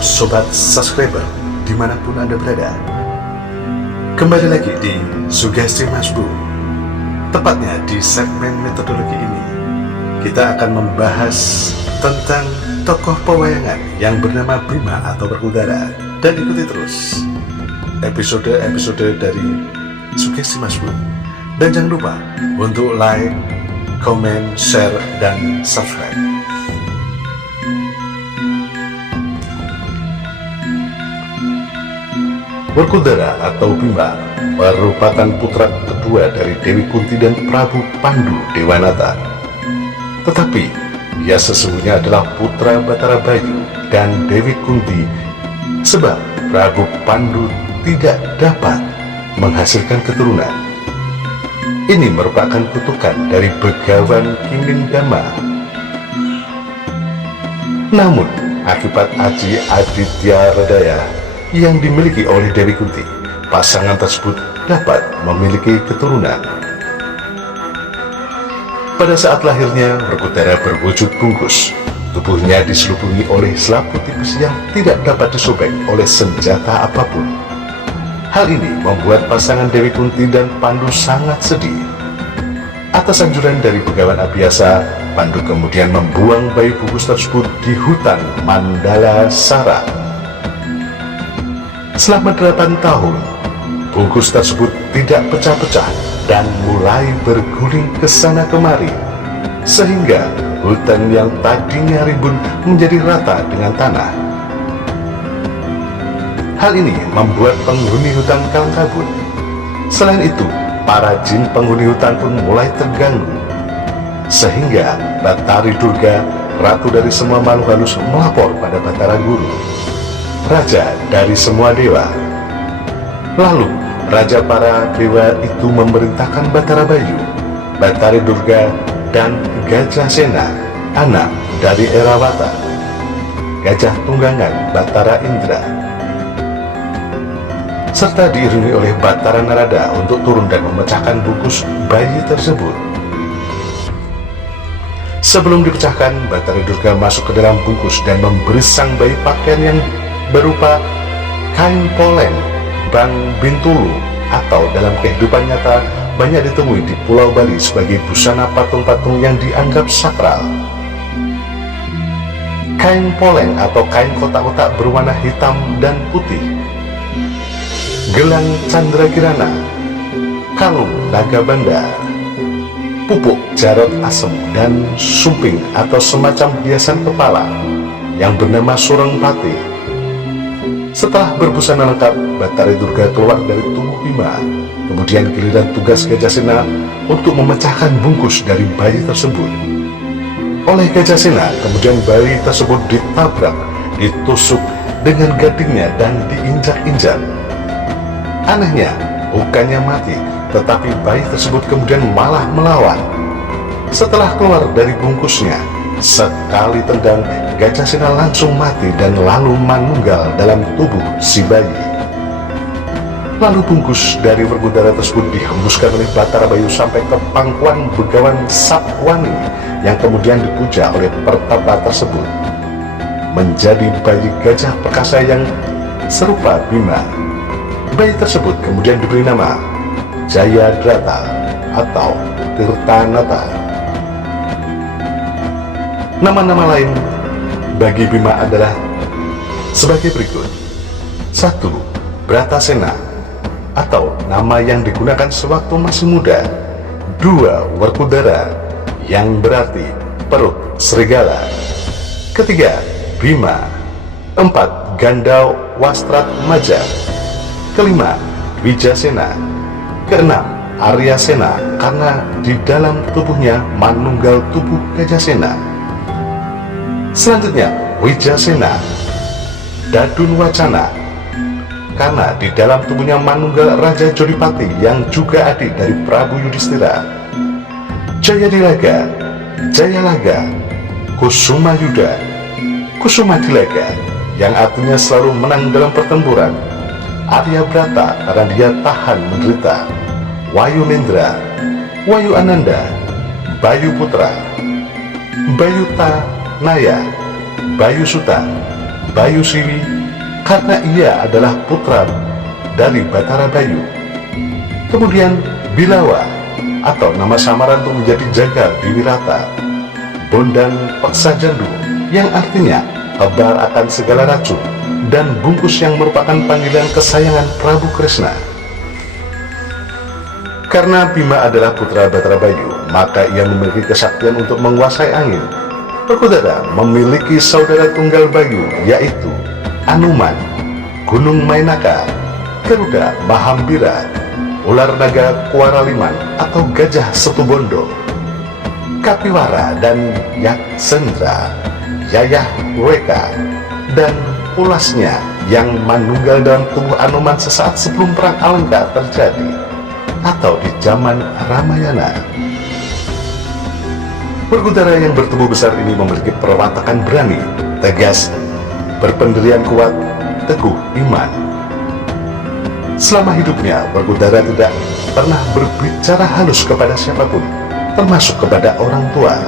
sobat subscriber dimanapun Anda berada. Kembali lagi di Sugesti Mas Bu. Tepatnya di segmen metodologi ini kita akan membahas tentang tokoh pewayangan yang bernama Bima atau Werkudara. Dan ikuti terus episode-episode dari Sugesti Mas Bu. Dan jangan lupa untuk like, comment, share, dan subscribe. Werkudara atau Bima merupakan putra kedua dari Dewi Kunti dan Prabu Pandu Dewanata. Tetapi ia sesungguhnya adalah putra Batara Bayu dan Dewi Kunti, sebab Prabu Pandu tidak dapat menghasilkan keturunan. Ini merupakan kutukan dari Begawan Kimindama. Namun akibat Aji Aditya Redaya yang dimiliki oleh Dewi Kunti, pasangan tersebut dapat memiliki keturunan. Pada saat lahirnya, Werkudara berwujud bungkus. Tubuhnya diselubungi oleh selaput tipis yang tidak dapat disobek oleh senjata apapun. Hal ini membuat pasangan Dewi Kunti dan Pandu sangat sedih. Atas anjuran dari Begawan Abiyasa, Pandu kemudian membuang bayi bungkus tersebut di hutan Mandala Sara. Selama 8 tahun, bungkus tersebut tidak pecah-pecah dan mulai berguling ke sana kemari, sehingga hutan yang tadinya rimbun menjadi rata dengan tanah. Hal ini membuat penghuni hutan kalang kabut. Selain itu, para jin penghuni hutan pun mulai terganggu, sehingga Batari Durga, ratu dari semua makhluk halus, melapor pada Batara Guru, raja dari semua dewa. Lalu raja para dewa itu memerintahkan Batara Bayu, Batari Durga, dan Gajah Sena, anak dari Erawata, Gajah Tunggangan Batara Indra, serta diiringi oleh Batara Narada untuk turun dan memecahkan bungkus bayi tersebut. Sebelum dipecahkan, Batari Durga masuk ke dalam bungkus dan memberi sang bayi pakaian yang berupa kain poleng Bang Bintulu, atau dalam kehidupan nyata banyak ditemui di Pulau Bali sebagai busana patung-patung yang dianggap sakral. Kain poleng atau kain kotak-kotak berwarna hitam dan putih, gelang Candrakirana, kalung naga bandar, pupuk jarot asem, dan sumping atau semacam hiasan kepala yang bernama Sureng Pati. Setelah berbusana lengkap, Batari Durga keluar dari tubuh Bima. Kemudian giliran tugas Gajah Sena untuk memecahkan bungkus dari bayi tersebut. Oleh Gajah Sena, kemudian bayi tersebut ditabrak, ditusuk dengan gadingnya dan diinjak-injak. Anehnya, bukannya mati, tetapi bayi tersebut kemudian malah melawan. Setelah keluar dari bungkusnya, sekali tendang, Gajah Sena langsung mati dan lalu manunggal dalam tubuh si bayi. Lalu bungkus dari Werkudara tersebut dihembuskan oleh Batara Bayu sampai ke pangkuan Begawan Sapwani yang kemudian dipuja oleh pertapa tersebut, menjadi bayi gajah perkasa yang serupa Bima. Bayi tersebut kemudian diberi nama Jayadrata atau Tirtanata. Nama-nama lain bagi Bima adalah sebagai berikut. 1. Bratasena, atau nama yang digunakan sewaktu masih muda. 2. Werkudara, yang berarti perut serigala. 3. Bima. 4. Ganda Wastrat Maja. 5. Wijasena. 6. Aryasena, karena di dalam tubuhnya manunggal tubuh Gajah Sena. Selanjutnya, Wijasena. Dadun Wacana, karena di dalam tubuhnya manunggal Raja Jodipati yang juga adik dari Prabu Yudhistira. Jayadilaga, Jayalaga, Kusuma Yuda, Kusuma Dilaga, yang artinya selalu menang dalam pertempuran. Arya Brata, karena dia tahan menderita. Wayu Nendra, Wayu Ananda, Bayu Putra, Bayu Tanaya, Bayu Suta, Bayu Siwi karena ia adalah putra dari Batara Bayu. Kemudian Bilawa atau nama samaran untuk menjadi Jagal Diwirata. Bondan Peksa Jandu yang artinya tebar akan segala racun, dan Bungkus yang merupakan panggilan kesayangan Prabu Kresna. Karena Bima adalah putra Batara Bayu, maka ia memiliki kesaktian untuk menguasai angin. Werkudara memiliki saudara tunggal Bayu, yaitu Anuman, Gunung Mainaka, Garuda Mahambira, Ular Naga Kuaraliman atau Gajah Setubondo, Kapiwara dan Yaksendra, Yayah Weka, dan ulasnya yang manunggal dalam tubuh Anuman sesaat sebelum perang Alengka terjadi atau di zaman Ramayana. Werkudara yang bertubuh besar ini memiliki perwatakan berani, tegas, berpendirian kuat, teguh iman. Selama hidupnya, Werkudara tidak pernah berbicara halus kepada siapapun, termasuk kepada orang tua,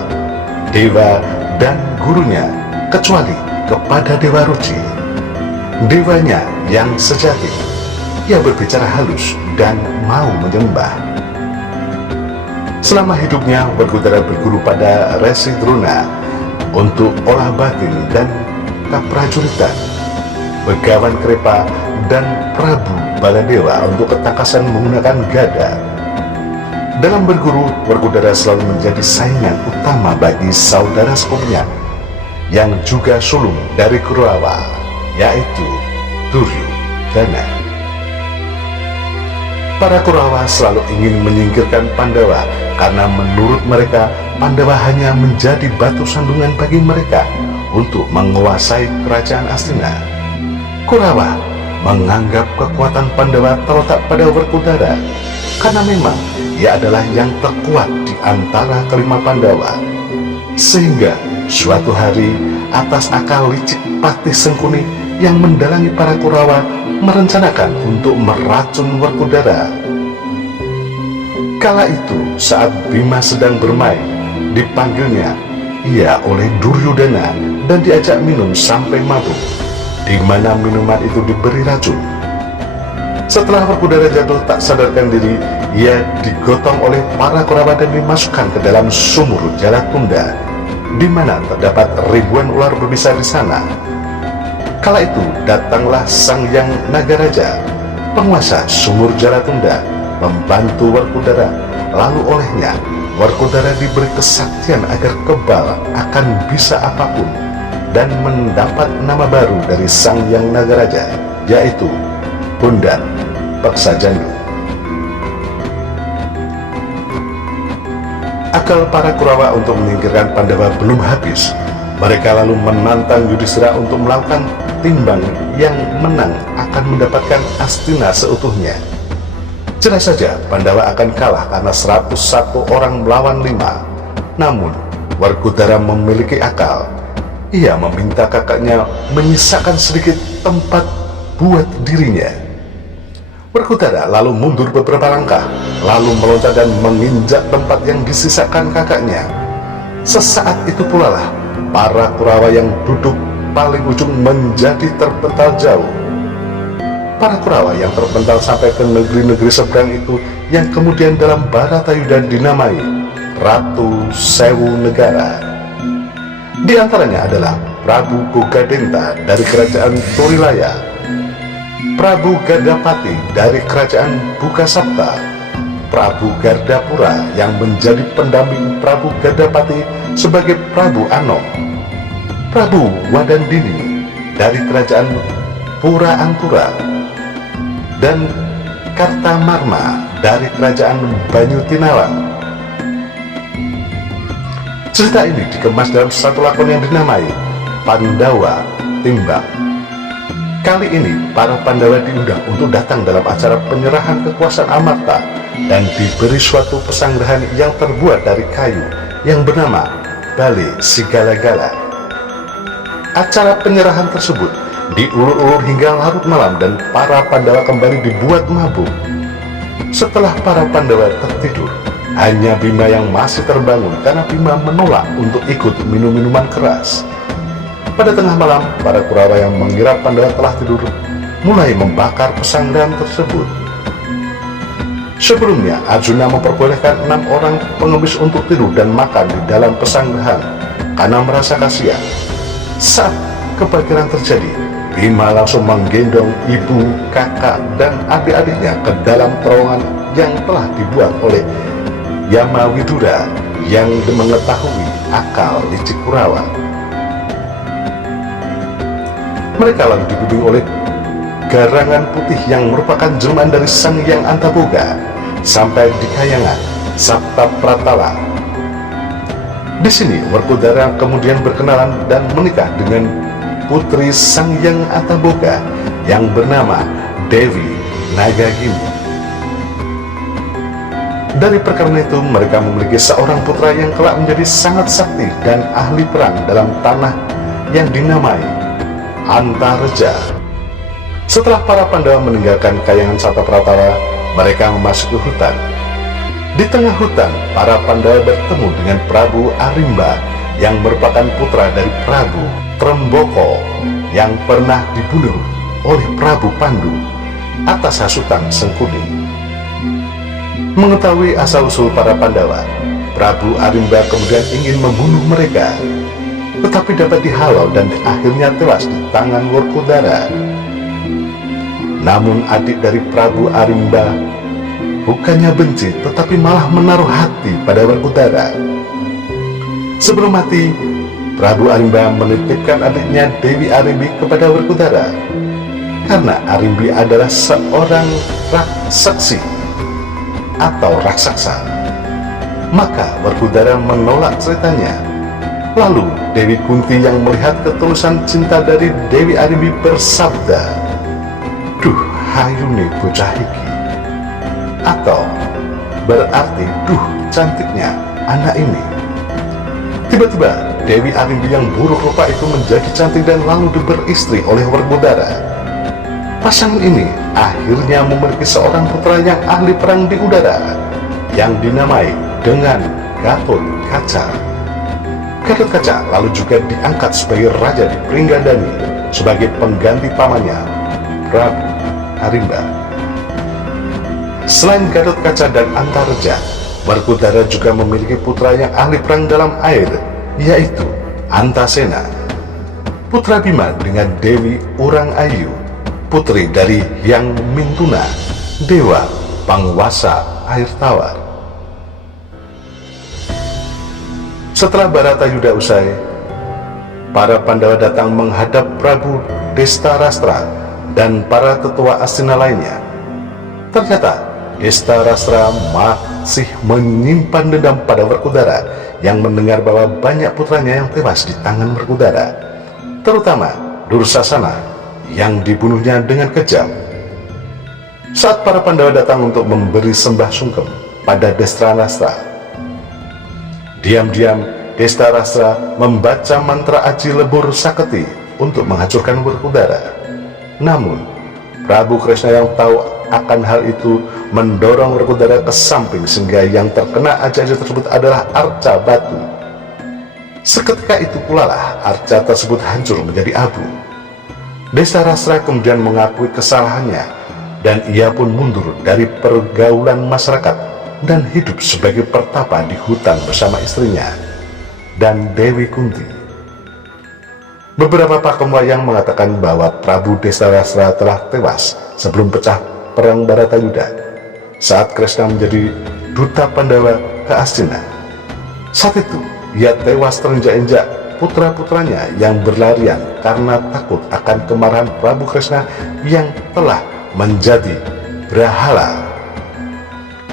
dewa, dan gurunya, kecuali kepada Dewa Ruci, dewanya yang sejati. Ia berbicara halus dan mau menyembah. Selama hidupnya, Werkudara berguru pada Resi Drona untuk olah batin dan kaprajuritan, Begawan Krepa, dan Prabu Baladewa untuk ketangkasan menggunakan gada. Dalam berguru, Werkudara selalu menjadi saingan utama bagi saudara sepupunya yang juga sulung dari Kurawa, yaitu Duryudana. Para Kurawa selalu ingin menyingkirkan Pandawa karena menurut mereka Pandawa hanya menjadi batu sandungan bagi mereka untuk menguasai kerajaan Astina. Kurawa menganggap kekuatan Pandawa terletak pada Werkudara karena memang ia adalah yang terkuat di antara kelima Pandawa. Sehingga suatu hari, atas akal licik Patih Sengkuni yang mendalangi para Kurawa merencanakan untuk meracun Werkudara. Kala itu, saat Bima sedang bermain, dipanggilnya ia oleh Duryudana dan diajak minum sampai mabuk, di mana minuman itu diberi racun. Setelah Werkudara jatuh tak sadarkan diri, ia digotong oleh para Kurawa dan dimasukkan ke dalam sumur Jalatunda, di mana terdapat ribuan ular berbisa di sana. Kala itu datanglah Sang Hyang Nagaraja, penguasa sumur Jalatunda, membantu Werkudara. Lalu olehnya Werkudara diberi kesaktian agar kebal akan bisa apapun dan mendapat nama baru dari Sang Hyang Nagaraja, yaitu Bondan Peksa Jandu. Akal para Kurawa untuk menyingkirkan Pandawa belum habis. Mereka lalu menantang Yudhistira untuk melakukan timbang yang menang akan mendapatkan Astina seutuhnya. Jelas saja Pandawa akan kalah karena 101 orang melawan 5. Namun Werkudara memiliki akal. Ia meminta kakaknya menyisakan sedikit tempat buat dirinya. Werkudara lalu mundur beberapa langkah, lalu meloncat dan menginjak tempat yang disisakan kakaknya. Sesaat itu pula lah para Kurawa yang duduk paling ujung menjadi terpental jauh. Para Kurawa yang terpental sampai ke negeri-negeri seberang itu yang kemudian dalam Bharatayuda dinamai Ratu Sewu Negara. Di antaranya adalah Prabu Bogadenta dari kerajaan Turilaya, Prabu Gardapati dari kerajaan Bukasapta, Prabu Gardapura yang menjadi pendamping Prabu Gardapati sebagai Prabu Anom, Prabu Wadandini dari kerajaan Pura Antura, dan Kartamarma dari kerajaan Banyutinalang. Cerita ini dikemas dalam satu lakon yang dinamai Pandawa Timbang. Kali ini para Pandawa diundang untuk datang dalam acara penyerahan kekuasaan Amarta dan diberi suatu pesanggrahan yang terbuat dari kayu yang bernama Bale Sigala-gala. Acara penyerahan tersebut diulur-ulur hingga larut malam dan para Pandawa kembali dibuat mabuk. Setelah para Pandawa tertidur, hanya Bima yang masih terbangun karena Bima menolak untuk ikut minum minuman keras. Pada tengah malam, para Kurawa yang mengira Pandawa telah tidur mulai membakar pesanggrahan tersebut. Sebelumnya, Arjuna memperbolehkan 6 orang pengemis untuk tidur dan makan di dalam pesanggrahan karena merasa kasihan. Saat kebakaran terjadi, Bima langsung menggendong ibu, kakak, dan adik-adiknya ke dalam terowongan yang telah dibuat oleh Yamawidura yang mengetahui akal licik Kurawa. Mereka lalu dibimbing oleh garangan putih yang merupakan jelmaan dari Sang Hyang Antaboga sampai di Kayangan Sapta Pratala. Di sini Werkudara kemudian berkenalan dan menikah dengan putri Sang Hyang Antaboga yang bernama Dewi Nagagini. Dari perkara itu mereka memiliki seorang putra yang kelak menjadi sangat sakti dan ahli perang dalam tanah yang dinamai Antareja. Setelah para Pandawa meninggalkan Kayangan Sapta Pratala, mereka memasuki hutan. Di tengah hutan, para Pandawa bertemu dengan Prabu Arimba yang merupakan putra dari Prabu Tremboko yang pernah dibunuh oleh Prabu Pandu atas hasutan Sengkuning. Mengetahui asal-usul para Pandawa, Prabu Arimba kemudian ingin membunuh mereka, tetapi dapat dihalau dan akhirnya tewas di tangan Werkudara. Namun adik dari Prabu Arimba bukannya benci, tetapi malah menaruh hati pada Werkudara. Sebelum mati, Prabu Arimba menitipkan adiknya Dewi Arimbi kepada Werkudara, karena Arimbi adalah seorang raksasi atau raksasa. Maka Werkudara menolak ceritanya. Lalu Dewi Kunti yang melihat ketulusan cinta dari Dewi Arimbi bersabda, "Duh hayune bocah iki," atau berarti duh cantiknya anak ini. Tiba-tiba Dewi Arimbi yang buruk rupa itu menjadi cantik dan lalu beristri oleh Werkudara. Pasangan ini akhirnya memiliki seorang putra yang ahli perang di udara yang dinamai dengan Gatot Kaca. Gatot Kaca lalu juga diangkat sebagai raja di Pringgadani sebagai pengganti pamannya Prabu Arimba. Selain Gatot Kaca dan Antareja, Werkudara juga memiliki putra yang ahli perang dalam air, yaitu Antasena, putra Bima dengan Dewi Urang Ayu, putri dari Hyang Mintuna, dewa penguasa air tawar. Setelah Baratayuda usai, para Pandawa datang menghadap Prabu Destarastra dan para tetua Astina lainnya. Ternyata Destarastra masih menyimpan dendam pada Werkudara yang mendengar bahwa banyak putranya yang tewas di tangan Werkudara, terutama Dursasana yang dibunuhnya dengan kejam. Saat para Pandawa datang untuk memberi sembah sungkem pada Destarastra, diam-diam Destarastra membaca mantra Aji Lebur Saketi untuk menghancurkan Werkudara. Namun Prabu Kresna yang tahu akan hal itu mendorong Werkudara ke samping sehingga yang terkena aji-aji tersebut adalah arca batu. Seketika itu pula lah arca tersebut hancur menjadi abu. Destarastra kemudian mengakui kesalahannya dan ia pun mundur dari pergaulan masyarakat dan hidup sebagai pertapa di hutan bersama istrinya dan Dewi Kunti. Beberapa pakem wayang mengatakan bahwa Prabu Destarastra telah tewas sebelum pecah perang Baratayuda saat Kresna menjadi duta Pandawa ke Astina. Saat itu ia tewas terinjak-injak putra-putranya yang berlarian karena takut akan kemarahan Prabu Kresna yang telah menjadi berhala.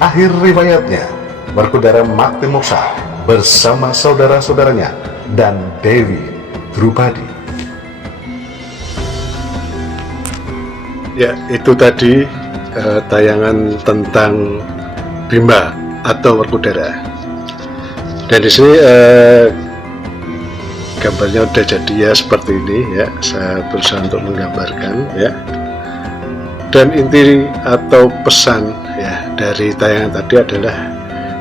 Akhir riwayatnya, Werkudara mati moksa bersama saudara-saudaranya dan Dewi Drupadi. Ya, itu tadi tayangan tentang Bima atau Werkudara. Dan di sini gambarnya udah jadi ya seperti ini ya. Saya berusaha untuk menggambarkan ya. Dan inti atau pesan ya dari tayangan tadi adalah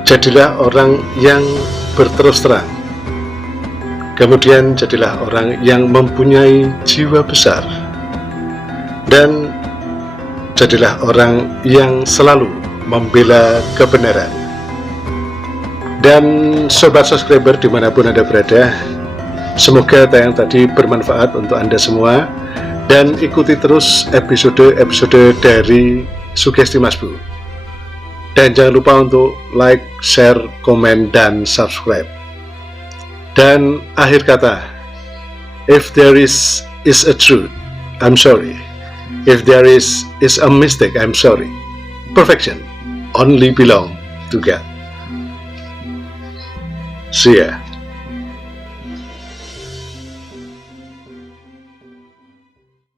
jadilah orang yang berterus terang. Kemudian jadilah orang yang mempunyai jiwa besar, dan jadilah orang yang selalu membela kebenaran. Dan sobat subscriber dimanapun Anda berada, semoga tayang tadi bermanfaat untuk Anda semua, dan ikuti terus episode-episode dari Sugesti Mas Bu. Dan jangan lupa untuk like, share, komen, dan subscribe. Dan akhir kata, if there is a truth, I'm sorry. If there is a mistake, I'm sorry. Perfection only belong to God. See ya.